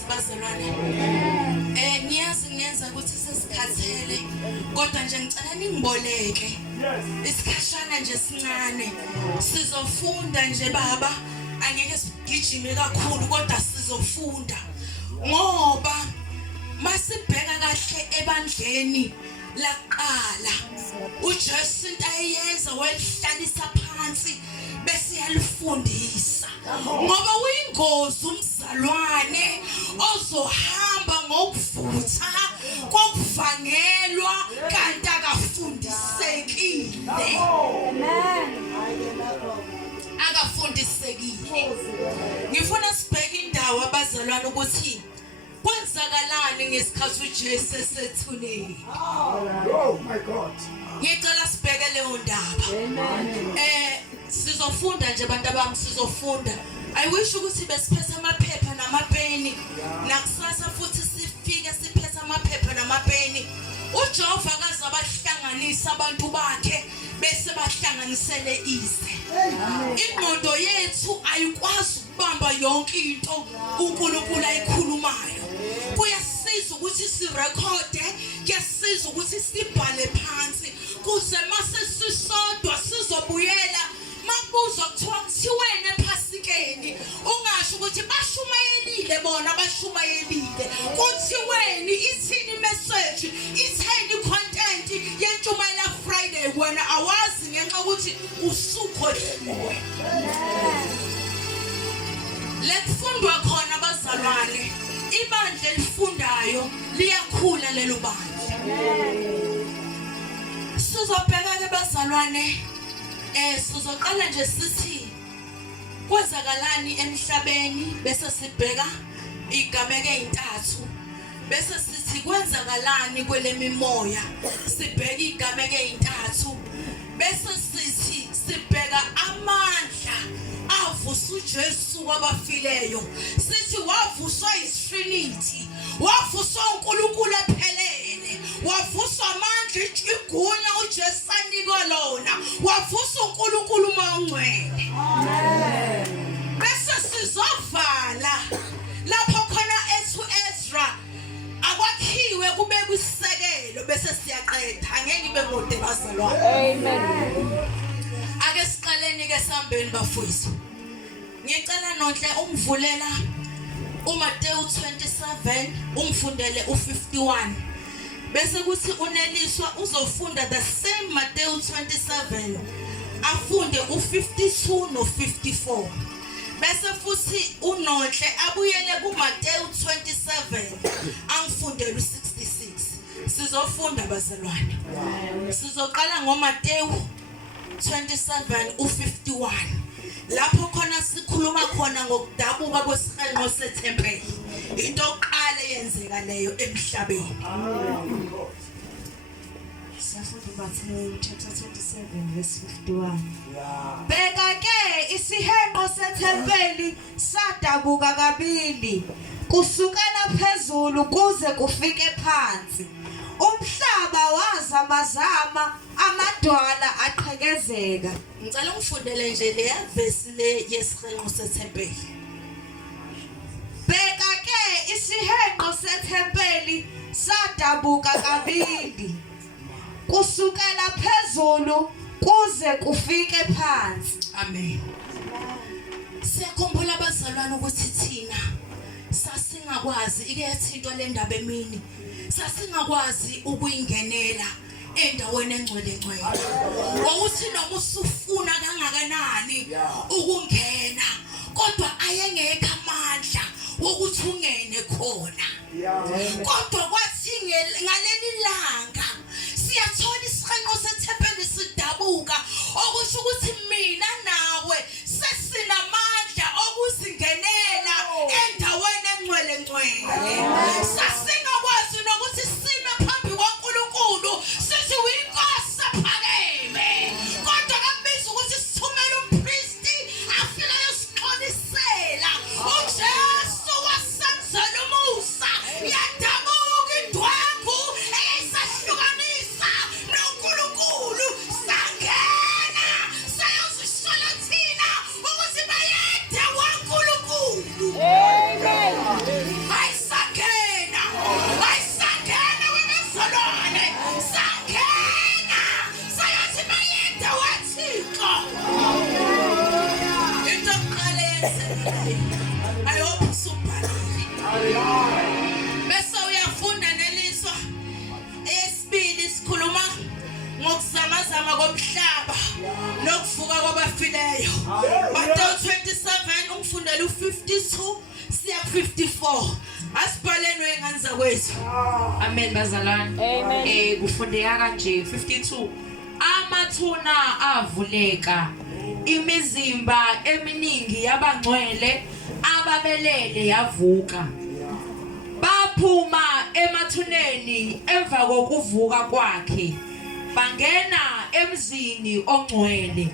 Enkosi bazalwane. Ngiyazi ngenza ukuthi sesikhathele kodwa nje ngicela ningiboleke. Isikhashana nje sincane. Sizofunda nje baba. Angeke sigijime kakhulu kodwa sizofunda. Ngoba masibheka kahle ebandleni laqala uJesu into ayenza wayihlalisa phansi bese yalifundisa ngoba uyingozi umzalwane ozohamba ngokuvutha kokuvangelwa kanti akafundisekile. Akafundisekile. Ngifuna sibheke indawo abazalwane ukuthi kwenzakalani ngesikhathi uJesu esethuneni. Oh my God. Ngicela sibheke leyo ndaba. Sizofunda nje abantu abami sizofunda. I wish ukuthi besiphethe amaphepha namapeni. Nakusasa futhi sifike siphethe amaphepha namapeni. uJehova kaze abahlanganisa abantu bakhe bese bahlanganisele ize. Ingqondo yethu ayikwazi ukubamba yonke into uNkulunkulu ayikhulumayo. Kuyasiza ukuthi sirekhode, kuyasiza ukuthi sibhale phansi kuze mase sisodwa sizobuyela makuzo kuthiwa kuthiwene ephasikeni ungasho ukuthi bashumayelile bona bashumayelile kuthiweni ithini message ithini content yentshumayela Friday wena awazi ngenxa ukuthi usukhohliwe. Lekufundwa khona abazalwane ibandla elifundayo liyakhula lelo bandla. Sizobheka ke bazalwane sizoqala nje sithi kwenzakalani emhlabeni bese sibheka igameke ezintathu bese sithi kwenzakalani kwelemimoya sibheka igameke ezintathu bese sithi sibheka amandla avusa uJesu kwabafileyo sithi wavuswa iTrinity wavuswa uNkulunkulu ephelele wavuswa amandla igunya uJesu anika lona wavuswa uNkulunkulu ongcwele. Amen. Bese sizovala lapho khona ethu Ezra akwakhiwe kubekwe isisekelo bese siyaqeda angeke ibe ngode bazalwane. Amen. Ake siqaleni ke sambeni bafowethu. Ngicela nonhle umvulela uMateyu 27 umfundele u51 bese kuthi uneliswa uzofunda the same Mateyu 27 afunde u52 no54 bese futhi unonhle abuyele kuMateyu 27 angifundele u66 sizofunda bazalwane. Sizoqala ngoMateyu 27 u51 lapho khona sikhuluma khona ngokudabuka kwesihenqo sethempeli into oqala eyenzeka leyo emhlabeni. Siyafunda Matthew chapter 27 verse 51. Bheka ke isihenqo sethempeli sadabuka kabili kusukela phezulu kuze kufike phansi. Umhlaba wazamazama amadwala aqhekezeka. Ngicela ngifundele nje le verse le yesihenqo sethempeli. Bheka ke isihenqo sethempeli sadabuka kabili kusukela phezulu kuze kufike phansi. Amen. Siyakhumbula abazalwane ukuthi thina sasingakwazi ikuyathinto le ndaba emini sasingakwazi ukuyingenela endaweni engcwele ngcwele. Wawuthi noma usufuna kangakanani ukungena kodwa ayengekho amandla wokuthi ungene khona. Kodwa kwathi ngaleli langa siyathola isihenqo sethempeli sidabuka okusho ukuthi mina nawe sesinamandla okuzingenela endaweni engcwele ngcwele. Sasingakwazi nokuthi sime phambi kwaNkulunkulu sithi uyinkosi ephakeme kodwa kabiza ukuthi sithumele umpristi afike ayosixolisela uJesu wasenzela umusa yadabuka indwangu eyayisahlukanisa noNkulunkulu sangena I hope usubhalile. Bese uyafunda neliswa esibili sikhuluma ngokuzamazama komhlaba nokuvuka kwabafileyo. Matthew 27 umfundela u52 siya 54. Asibhaleni wengane zakwethu. Amen bazalwane. Amen. Kufundeka kanje 52. Amathuna avuleka. Imizimba eminingi yabangcwele ababelele yavuka. Baphuma emathuneni emva kokuvuka kwakhe. Bangena emzini ongcwele.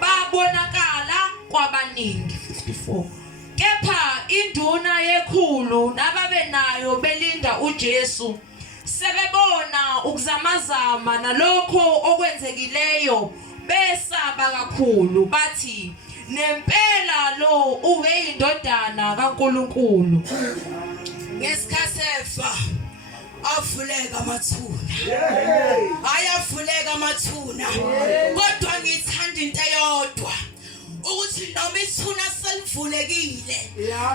Babonakala kwabaningi 54. Kepha induna yekhulu nababenayo belinda uJesu sebebona ukuzamazama nalokho okwenzekileyo besaba kakhulu bathi nempela lo ube indodana kaNkulunkulu. Ngesikhathi efa avuleka amathuna. Ayavuleka amathuna. Kodwa ngithanda into eyodwa ukuthi noma ithuna selivulekile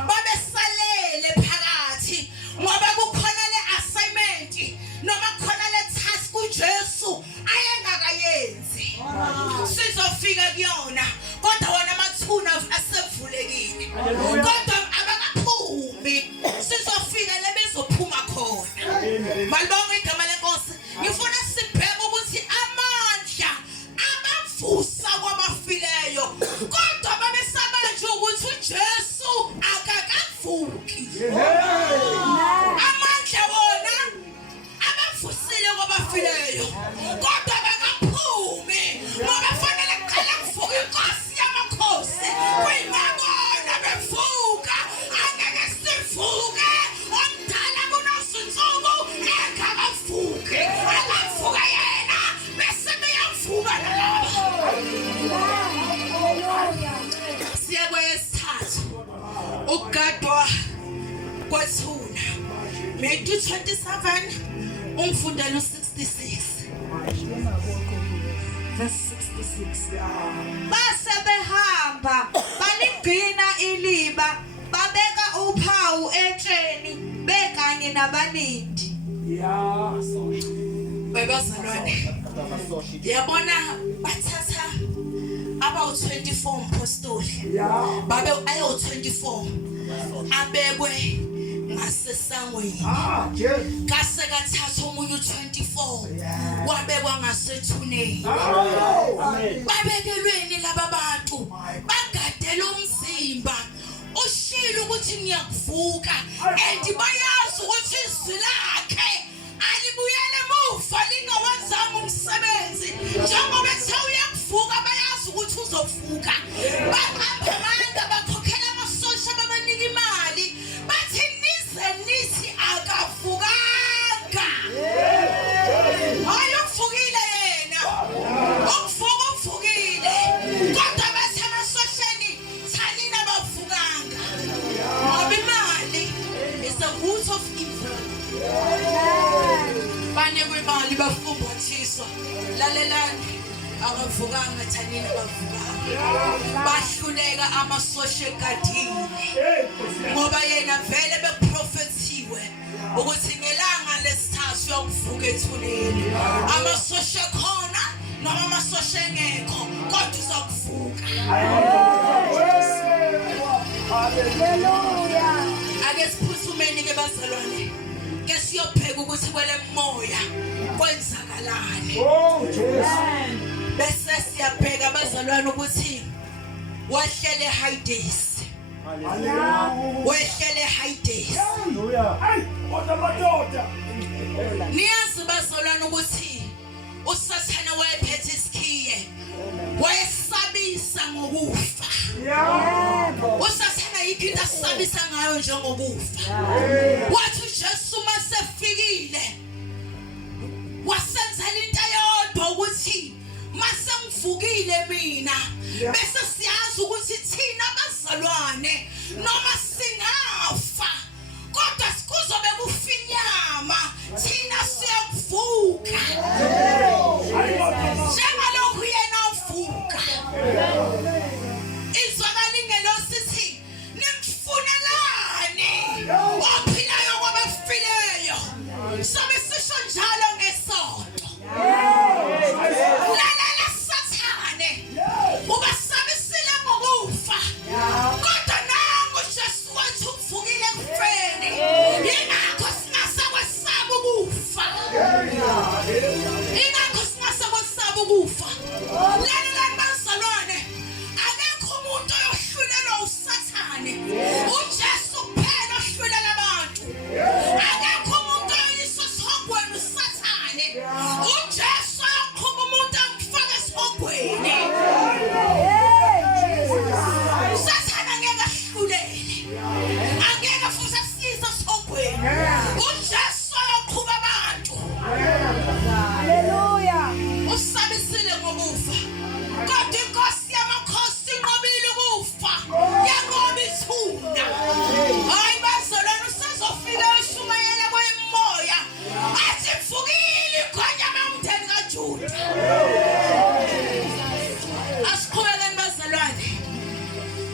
babesalele phakathi ngoba kukhona le assignment noma khona le task uJesu ayengakayenzi. Sizofika kuyona kodwa wona amathuna asevulekile. Kodwa abakaphumi sizofika le bezophuma khona. Malibonga igama lenkosi. Ngifuna sibheke ukuthi amandla abavusa kwabafileyo kodwa babesaba nje ukuthi uJesu akakavuki. Amandla wona abavusile kwabafileyo kodwa bakaphumi ngoba fanele kuqala kuvuka inkosi yamakhosi kuyimabona bevuka angeke sivuke omdala kunozinsuku engakavuki akavuka yena bese beyavuka nalabo. Siya kwesithathu ukugadwa kwathuna. Matthew 27 umfundela u66 verse 66. Base behamba baligcina iliba babeka uphawu etsheni bekanye nabalindi. Bazalwane yabona bathatha abawu 24 mpostoli babe ayo 24 abekwe ngasesangweni. Kase kathatha omunye u24 wabekwa ngasethuneni. Babekelweni laba bantu bagadela umzimba ushilo ukuthi ngiyakuvuka and bayazi ukuthi izwi lakhe alibuyele emuva lingawenzanga umsebenzi njengoba ethe uyakuvuka bayazi ukuthi uzovuka. Baqapha amanga bakhokhela amasosha babanika imali bathi nize nithi akavukanga. Ayuvukile yena ukuvuka uvukile kodwa bathi emasosheni thanina bavukanga ngoba imali is the root of evil. Banye kwemali bafumbathiswa lalelani akavukanga thanina bavukanga. Bahluleka amasosha egadile ngoba yena vele beprofethiwe ukuthi ngelanga lesithathu yokuvuka ethuneni amasosha khona noma amasosha engekho kodwa uzokuvuka. Ake siphusumeni ke bazalwane ke siyobheka ukuthi kwele moya kwenzakalani. Bese siyabheka bazalwane ukuthi wahlele Hades. Wehlele Hades. Niyazi bazalwane ukuthi usathana wayephethe isikhiye wayesabisa ngokufa. Usathana yikho asabisa ngayo njengokufa. Wathi uJesu masefikile wasenzela into eyodwa ukuthi mase ngivukile mina bese siyazi ukuthi thina bazalwane noma singafa kodwa sikuzobe kufinyama thina siyakuvuka njengalokhu yena uvuka. Izwakala ingelosi sithi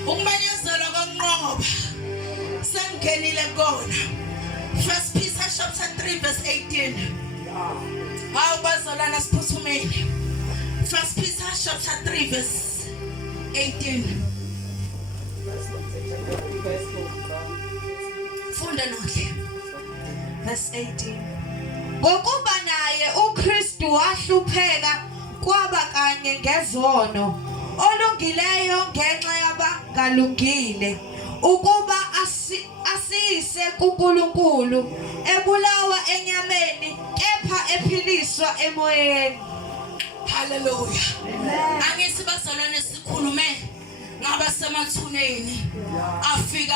Ukumenyezelwa kwenqoba sengenile kona. 1 Peter chapter 3 verse 18. Hawu bazalwana siphuthumeni. 1 Peter chapter 3 verse 18. Funda nohle. Verse 18. Ngokuba naye uKristu wahlupheka kwaba kanye ngezono olungileyo ngenxa yabangalungile ukuba asiyise kuNkulunkulu ebulawa enyameni kepha ephiliswa emoyeni. Hallelujah. Angithi bazalwane sikhulume ngabasemathuneni afika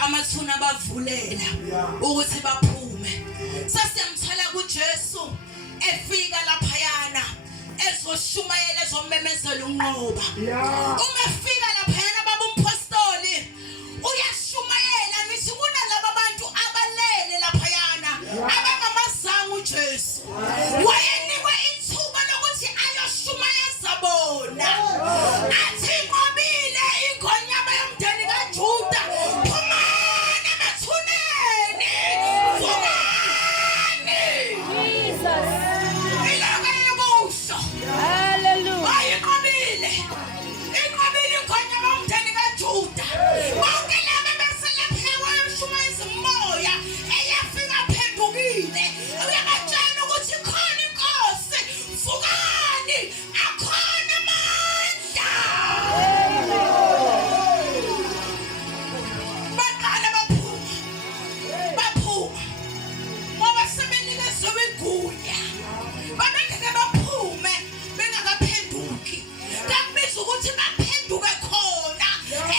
amathuna bavulela ukuthi baphume. Sasiyamthola kuJesu efika lapha yana ezoshumayela ezomemezela unqoba. Uma efika lapha yana baba umpostoli uyashumayela ngithi kunalabo abantu abalele lapha yana abangamazanga uJesu. Wayenikwe ithuba lokuthi ayoshumayeza bona. Athi ngobile ingonyama yomndeni kaJuda phumani emathuneni. Phumani. Jesus. Ilokho Hallelujah. ayinqobile ingonyama yomndeni kaJuda. Bonke laba beselephewa emshumayeza umoya eyafika phendukile. Uyabatshela ukuthi khona inkosi. Vukani akhona amandla. Baqala baphuma ngoba sebenikezwe igunya. Babengeke baphume bengakaphenduki. Kakubiza ukuthi baphenduke khona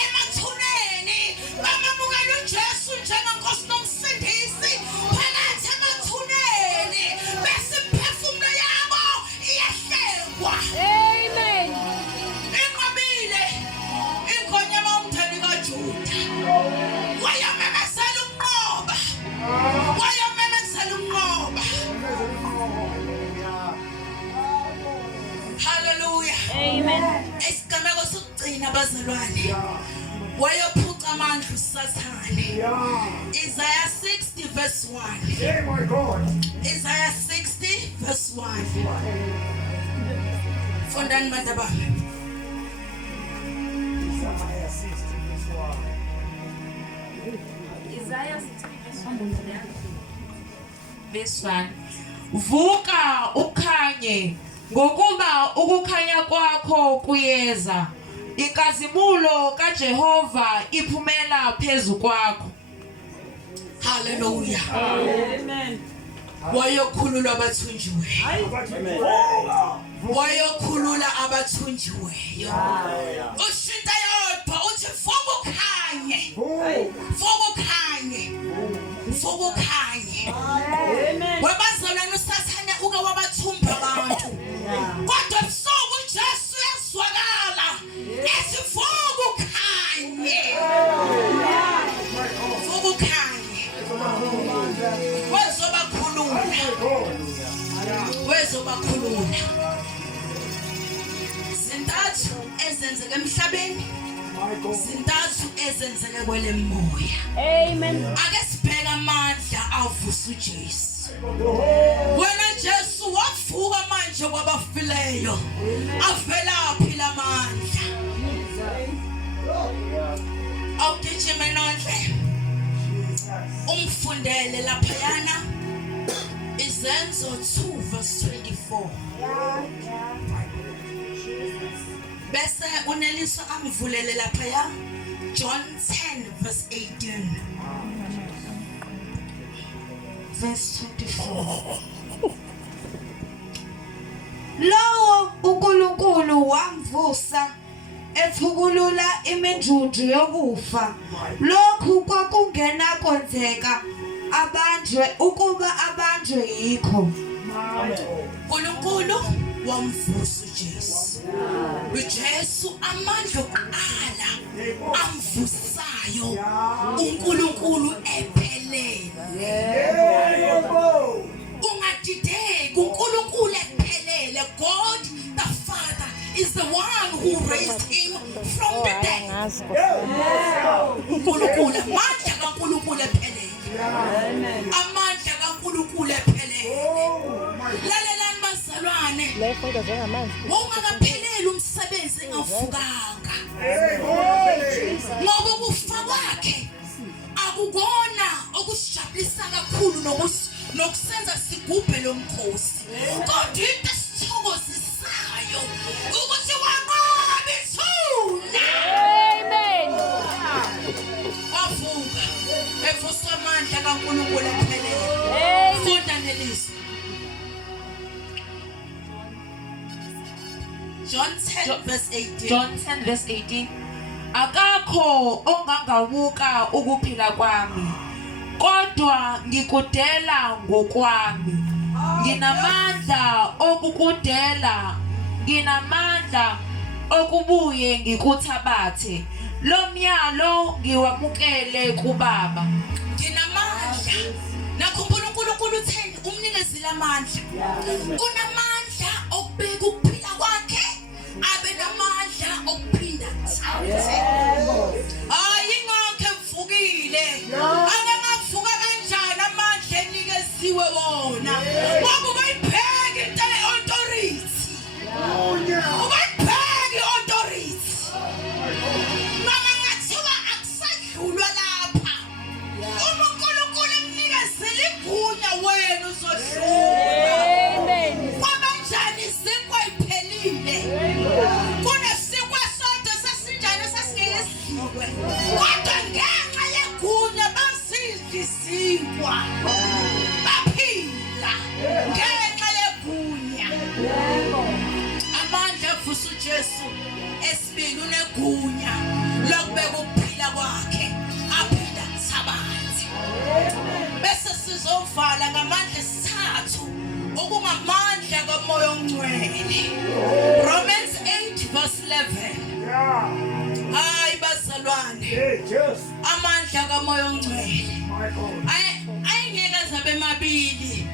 emathuneni bamamukela uJesu njengenkosi nomsindisi phakathi emathuneni bese imiphefumulo yabo iyahlengwa. Amen. Inqobile ingonyama yomndeni kaJuda. Wayamemezela unqoba. Wayamemezela unqoba. Hallelujah. Amen. Isigameko sokugcina bazalwane. Wayophuca amandla uSathane. Isaiah 60 verse 1. Hey, my God. Isaiah 60 verse 1. Fundani bantu bami. Isaiah 60 verse 1. Verse 1. Vuka ukhanye ngokuba ukukhanya kwakho kuyeza. Inkazimulo kaJehova iphumela phezu kwakho. Hallelujah. Amen. Wayokhulula abathunjiweyo. Wayokhulula abathunjiweyo. Ushinta yodwa uthi vuka ukhanye. Vuka ukhanye. Vuka ukhanye. Amen. Wabazalwane uSathane uke wabathumba abantu. Kodwa ebusuku uJesu yazwakala. Ethi vuka ukhanye. Vuka ukhanye. Wezobakhulula. Zintathu ezenzeke emhlabeni. Zintathu ezenzeke kwelemoya. Amen. Ake sibheke amandla avusa uJesu. Wena Jesu wavuka manje kwabafileyo. Avelaphi lamandla? Awugijime nonhle. Umfundele laphayana. Izenzo 2 verse 24. Bese uNeliswa amvulele laphaya. John 10 verse 18. Verse 24. Lowo uNkulunkulu wamvusa ethukulula imindlundu yokufa. Lokhu kwakungena kwenzeka abanjwe yikho. uNkulunkulu wamvusa uJesu. uJesu amandla okuqala amvusayo uNkulunkulu ephelele. Ungadideki uNkulunkulu ephelele. God the Father is the one who raised him from the dead. Angazi. uNkulunkulu amandla kaNkulunkulu ephelele. Amen. Amandla kaNkulunkulu ephelele. Oh, my God. Lalelani bazalwane. Lefunga njengamanzi. Wawungakapheleli umsebenzi engavukanga. Hey, holy. Ngoba ukufa kwakhe akukona okusijabulisa kakhulu nokusenza sigubhe lo mkhosi. Kodwa into esithokozisayo ukuthi wanqoba ithuna. Amen. Wavuka evusa amandla kaNkulunkulu ephelele. Amen. Funda nelizwi. John 10 verse 18. John 10 verse 18. Akakho ongangabuka ukuphila kwami, kodwa ngikudela ngokwami. Nginamandla okukudela, nginamandla okubuye ngikuthabathe. Lo myalo ngiwamukele kuBaba. Nginamandla. Nakhumbula uNkulunkulu utheni umnikezi lamandla. Unamandla okubeka ukuphila kwakhe, abe namandla okuphinda athathe. Ayingakho evukile. Angavuka kanjani amandla enikeziwe wona. Ngoba ubayibheka into ye-authority. Ubayibheka i-authority. Noma ngathiwa akusadlulwa lapha. Uma uNkulunkulu emnikezela igunya wena uzodlula. Amen. Kwabanjani isinkwa iphelile. Kunesinkwa sonke sasinjani sasingeke sidliwe. Kodwa ngenxa yegunya basidla isinkwa. Baphila ngenxa yegunya. Amandla avusa uJesu esibili unegunya lokubeka ukuphila kwakhe aphinda athabathe. Bese sizovala ngamandla esithathu okungamandla kaMoya oNgcwele. Romans 8 verse 11. Yeah. Hayi bazalwane, Hey, just amandla kaMoya oNgcwele my God. ayengeke zabe mabili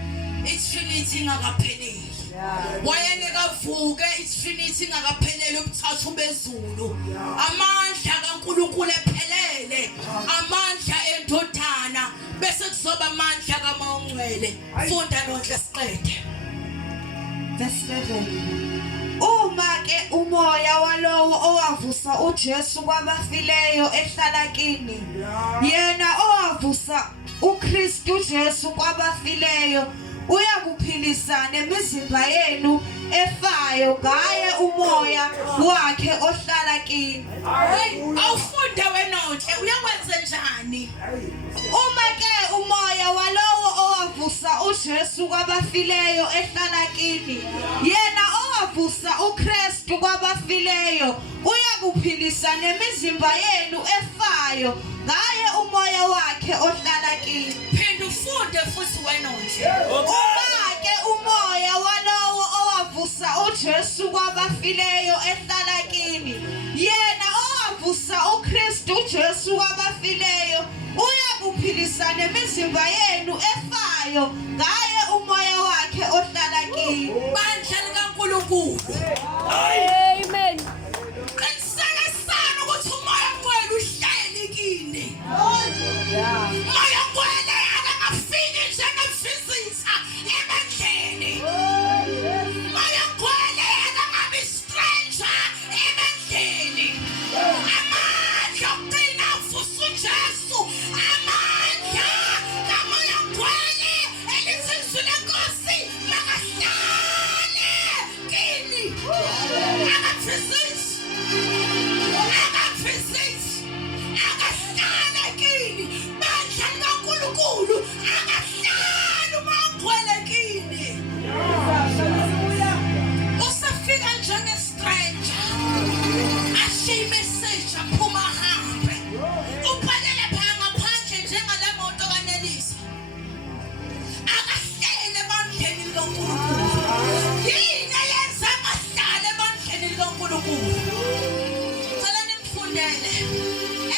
iTrinity ingakapheleli. Wayengeke avuke iTrinity ingakapheleli ubuthathu bezulu. Amandla kaNkulunkulu ephelele, amandla endodana, bese kuzoba amandla kaMoya oNgcwele. Funda nodle siqede. Verse 11. Uma ke umoya walowo owavusa uJesu kwabafileyo ehlala kini, yena owavusa uKristu Jesu kwabafileyo uyakuphilisa nemizimba yenu efayo ngaye umoya wakhe ohlala kini. Awufunde wenodle uyakwenza njani? Uma ke umoya walowo owavusa uJesu kwabafileyo ehlala kini, yena owavusa uKristu kwabafileyo uyakuphilisa nemizimba yenu efayo ngaye umoya wakhe ohlala kini. Phinda ufunde futhi wenodle. Uma ke umoya walowo owavusa uJesu kwabafileyo ehlala kini, yena owavusa uKristu Jesu kwabafileyo uyakuphilisa nemizimba yenu efayo ngaye umoya wakhe ohlala kini. Bandla likaNkulunkulu. Amen. Qinisekisani ukuthi umoya oNgcwele uhleli kini. Yeah. Umoya oNgcwele akangafiki njenge-visitor emandleni. Umoya oNgcwele akangabi stranger emandleni. Amandla okugcina avusa uJesu. Amandla kaMoya oNgcwele elithi izwi leNkosi makahlale kini. Akavisiti. Akahlale kini. Bandla likaNkulunkulu akahlale umoya oNgcwele kini. Usafika njenge-stranger. Ashiye imessage aphuma ahambe. Ubhalele phaya ngaphandle njengale moto kaNelisa. Akahlele ebandleni likaNkulunkulu. Yini eyenza angahlali ebandleni likaNkulunkulu? Cela nimfundele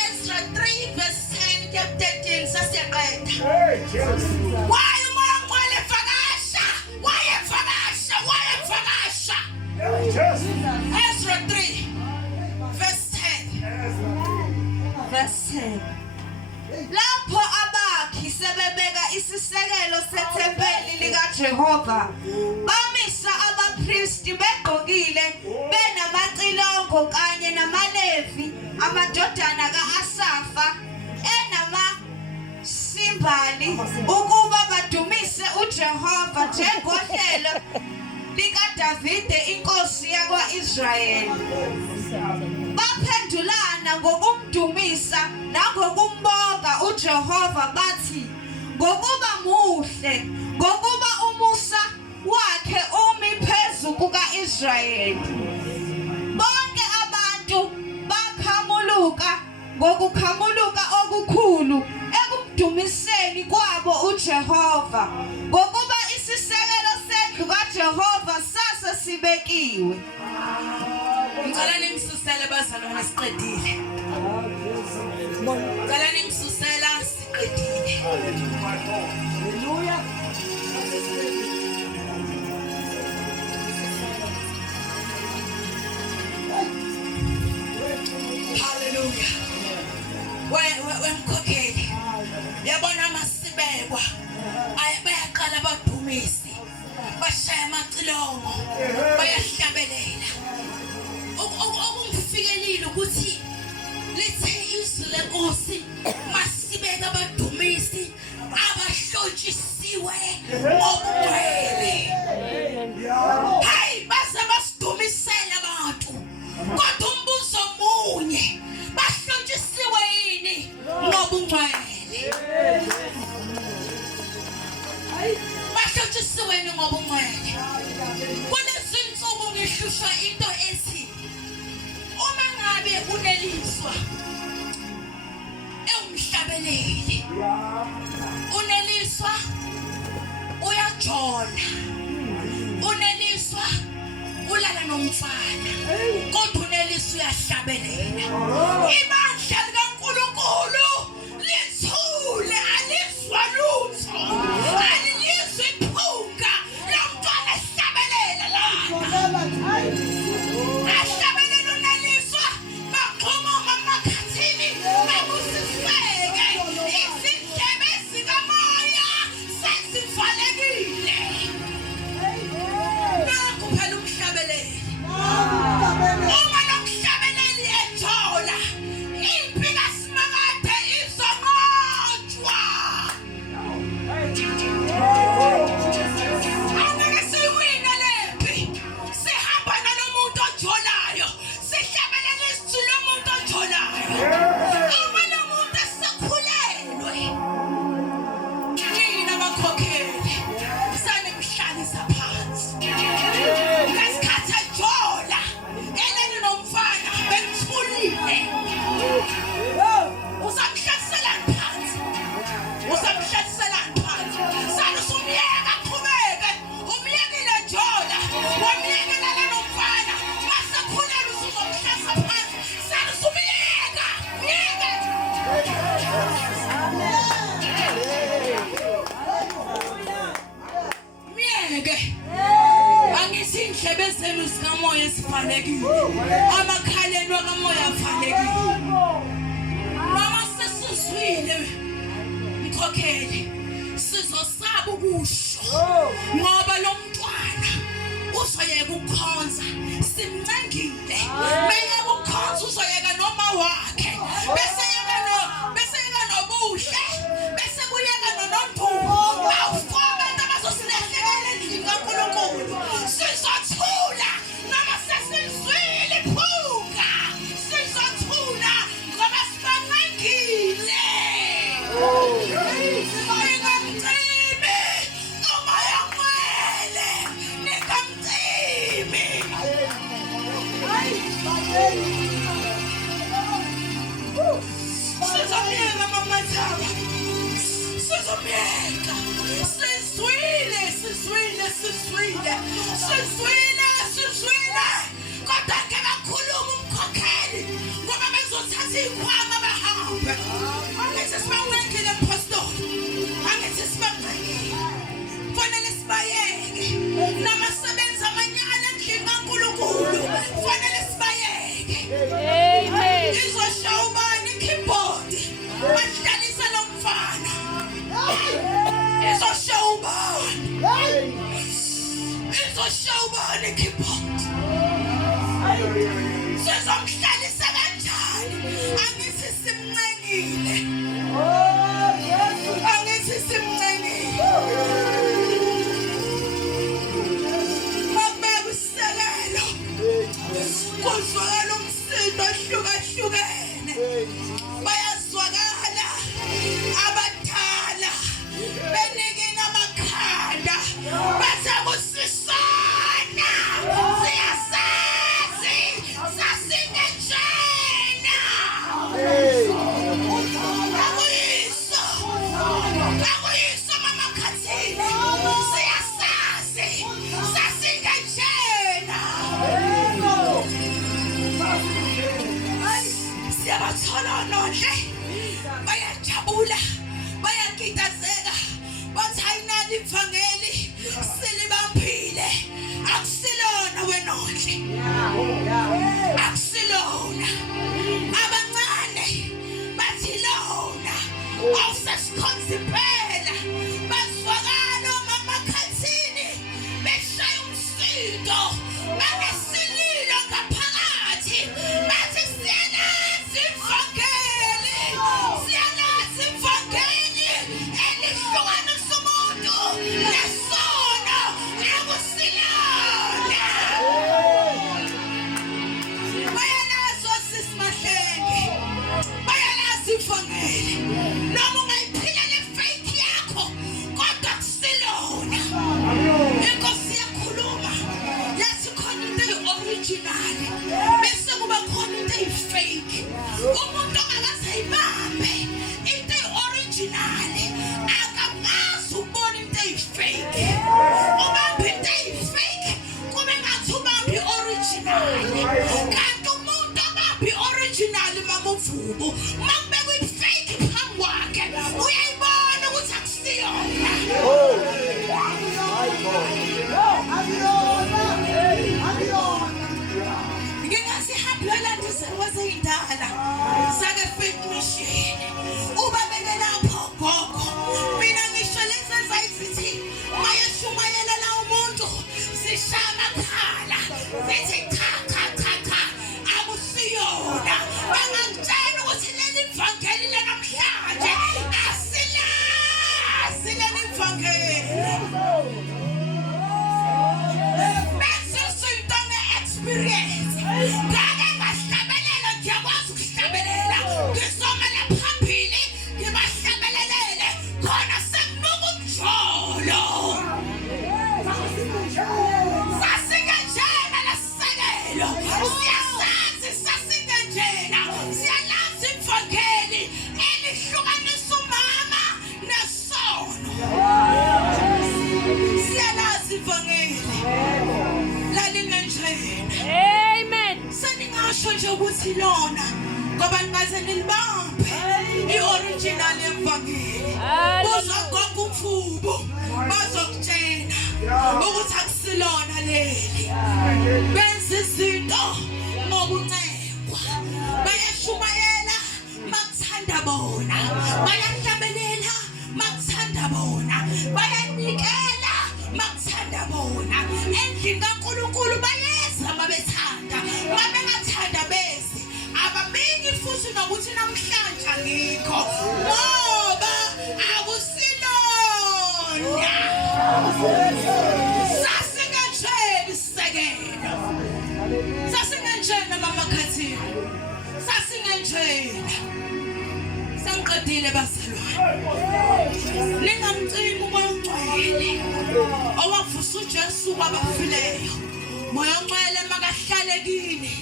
Ezra 3 verse 10 to 13 sasiyaqeda. Hey, just Why umoya oNgcwele vakasha? Wayevakasha. just Ezra 3 verse 10 isisekelo sethempeli likaJehova bamisa abapristi begqokile benamacilongo kanye namaLevi amadodana kaAsafa enamasimbali ukuba badumise uJehova njengohlelo likaDavide inkosi yakwa-Israyeli. Baphendulana ngokumdumisa nangokumbonga uJehova bathi ngokuba muhle, ngokuba umusa wakhe umi phezu kuka-Israyeli. Bonke abantu bakhamuluka ngokukhamuluka okukhulu ekumdumiseni kwabo uJehova ngokuba isisekelo sendlu kaJehova sase sibekiwe. Ngicela ningisusele bazalwane siqedile. Ngicela ningisusela siqedile. Hallelujah. Wemkhokheli. Yabona masibekwa. Bayaqala badumisi. Bashaya amacilongo. Bayahlabelela. Okungifikelile ukuthi lethe izwi lenkosi masibeka abadumisi abahlotshisiwe ngokugcwele. Hayi base basidumisela abantu kodwa umbuzo munye bahlotshisiwe yini ngobungcwele? Bahlotshisiwe yini ngobungcwele? Kulezi insuku ngihlushwa into ethi uma ngabe uneliswa ewumhlabeleli uneliswa uyajona uneliswa ulala nomfana kodwa uneliswa uyahlabelela. Ibandla likaNkulunkulu lithule alizwa lutho alizwi iphunga lomntwana ehlabelela lana. Ahlabelela uneliswa baxhuma ngamakhathini babusiseke izindlebe zikamoya sezivalekile. Nakho phela umhlabeleli. Uma nomhlabeleli ethola impi kaSimakade izonqotshwa. Angeke siyiwine lempi. Sihamba nalomuntu ojolayo. Sihlabelela isizwe lomuntu ojolayo. Uma lomuntu esekhulelwe. Nina bakhokheli. Sanimhlalisa phansi. Ngesikhathi ejola. Eleni nomfana bemthulile. Uzamhlaselani phansi? Uzamhlaselani phansi? Sanusumyeka aqhubeke. Umyekile jola. Wamyekela nomfana. Masekhulelwe uzomhlasa phansi. Sanusumyeka. Myeka. Myeke. Angithi indlebe zenu zikamoya zifanekile. Amakhala enu kamoya afanekile. Noma sesizwile mkhokheli sizosaba ukusho ngoba lo mntwana uzoyeka ukukhonza simncengile. Meyeka ukukhonza uzoyeka noma wakhe bese yeka nobuhle bese kuyeka nonondumo. Awufaka abantu abazosilahlekela endlini kaNkulunkulu. Sizothula noma sesizwile iphunga. Sizothula ngoba sibancengile. Ningamcimi umoya ngcwele. Ningamcimi. Sizomyeka Mama Thaba. Sizomyeka. Sizwile. Kodwa ngeke bakhuluma umkhokheli ngoba bezothatha ikhwama bahambe. Angithi sibancengile mpostoli. Angithi sibancengile. Fanele sibayeke. Namasebenzi amanyala endlini kaNkulunkulu. Fanele sibayeke. Amen. Izosho ubani keyboard. Bahlalisa lo mfana. Izoshawubani keyboard. Sizomhlalisa kanjani? Angithi simncengile. Angithi simncengile. Makubeka isekelo. Kuzwakala umsindo ohlukahlukene. Bayazwakala abadala benikina amakhanda bathi akusisona siyasazi sasingenjena akuyisa mama Khathini siyasazi sasingenjena siyabathola nonhle bayajabula bayagidazeka bathi ayinali ivangeli silibambile akusilona wenonhle akusilona abancane bathi lona awusesikhonzi phela bazwakala mama Khathini beshaya umsindo banesililo ngaphakathi bathi siyalazi ivangeli elihlukanisa umuntu nesono akusilona bayalazi osisi Mahlenge bayalazi ivangeli noma ungayiphilela ifake yakho kodwa akusilona inkosi yakhuluma yathi khona into eyi-original bese kuba khona into eyi-fake umuntu ongakaze ayibambe into eyi-original akamazi ukubona into eyi-fake ubambe into eyi-fake kube ngathi ubambe i-original kanti umuntu obambe i-original mama uVubu makubekwa i-fake phambi kwakhe uyayibona ukuthi akusiyona ngingasihambi yolandisela kwezeyindala sake fake machine ubabeke lapho gogo mina ngisho lezi ezayizithi mayeshumayela la umuntu zishaya amakhala zithi cha akusiyona bangangitshela ukuthi leli ivangeli lanamhlanje asilazi leli ivangeli experience ngake ngahlabelela ngiyakwazi ukuhlabelela ngizomela phambili ngibahlabelelele khona sekunuka umjolo sasingenjena lesisekelo siyasazi sasingenjena siyalazi ivangeli elihlukanisa umama nesono siyalazi ivangeli Amen. Seningasho nje ukuthi lona ngoba ningaze nilibambe i-original yevangeli uzogoqa umvubo bazokutshena ukuthi akusilona leli benza izinto ngokuncekwa bayashumayela makuthanda bona bayahlabelela makuthanda bona bayanikela makuthanda bona endlini kaNkulunkulu bayeza mabethanda mabengathanda bezi ababiki futhi nokuthi namhlanje ngikho ngoba akusilona sasingenjena isekelo sasingenjena mama Khathini sasingenjena sangiqedile bazalwane ningamcimi umoya ongcwele owavusa uJesu kwabafileyo moya ongcwele makahlale kini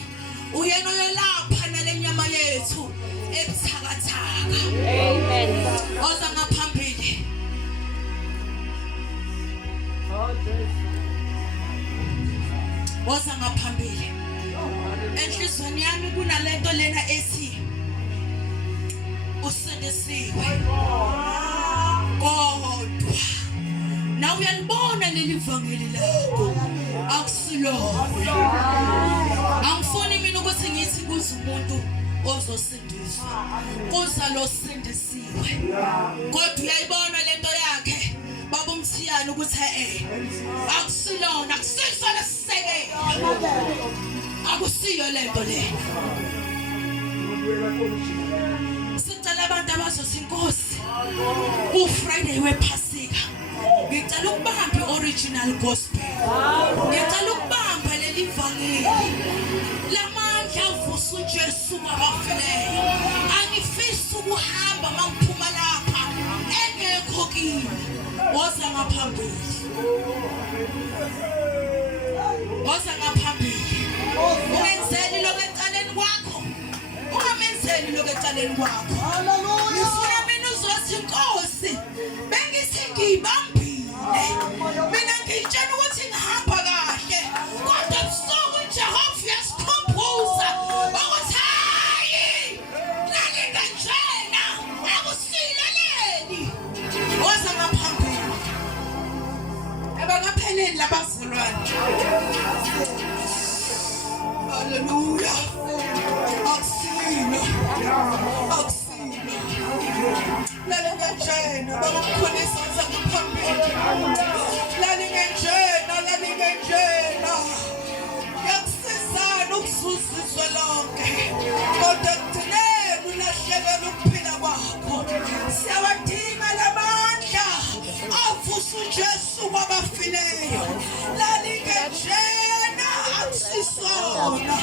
uyena oyolapha nalenyama yethu ebuthakathaka Amen. oza ngaphambili oza ngaphambili enhlizweni yami kunalento lena ethi usindisiwe kodwa na uyalibona leli vangeli lakho akusilona angifuni mina ukuthi ngithi kuze umuntu ozosindiswa kuza lo sindisiwe kodwa uyayibona lento yakhe baba umthiyana ukuthi akusilona akusisona sisekelo akusiyo lento le sicela abantu abazosinkosi ku Friday wephasika ngicela ukubamba ioriginal gospel ngicela ukubamba leli vangeli lamandla avusa uJesu kwabafileyo angifisi ukuhamba mangiphuma lapha engekho kimi woza ngaphambili ungenzeni lokho ecaleni kwakho ungamenzeli lokho ecaleni kwakho ngifuna mina uzothi inkosi bengithi ngiyibambile mina ngitshela ukuthi ngihamba kahle kodwa busuku uJehova uyasikhumbuza ukuthi hayi lali kanjena akusileleni woza ngaphambili abangapheleli labazalwane haleluya akusilo lali kanjena bakukhonisa ngaphambili lali kanjena yakusizana ukuzuzizwe lonke kodwa kugcineni ulahlekela ukuphila kwakho siyawadinga lamandla avusa uJesu kwabafileyo lali kanjena akusisona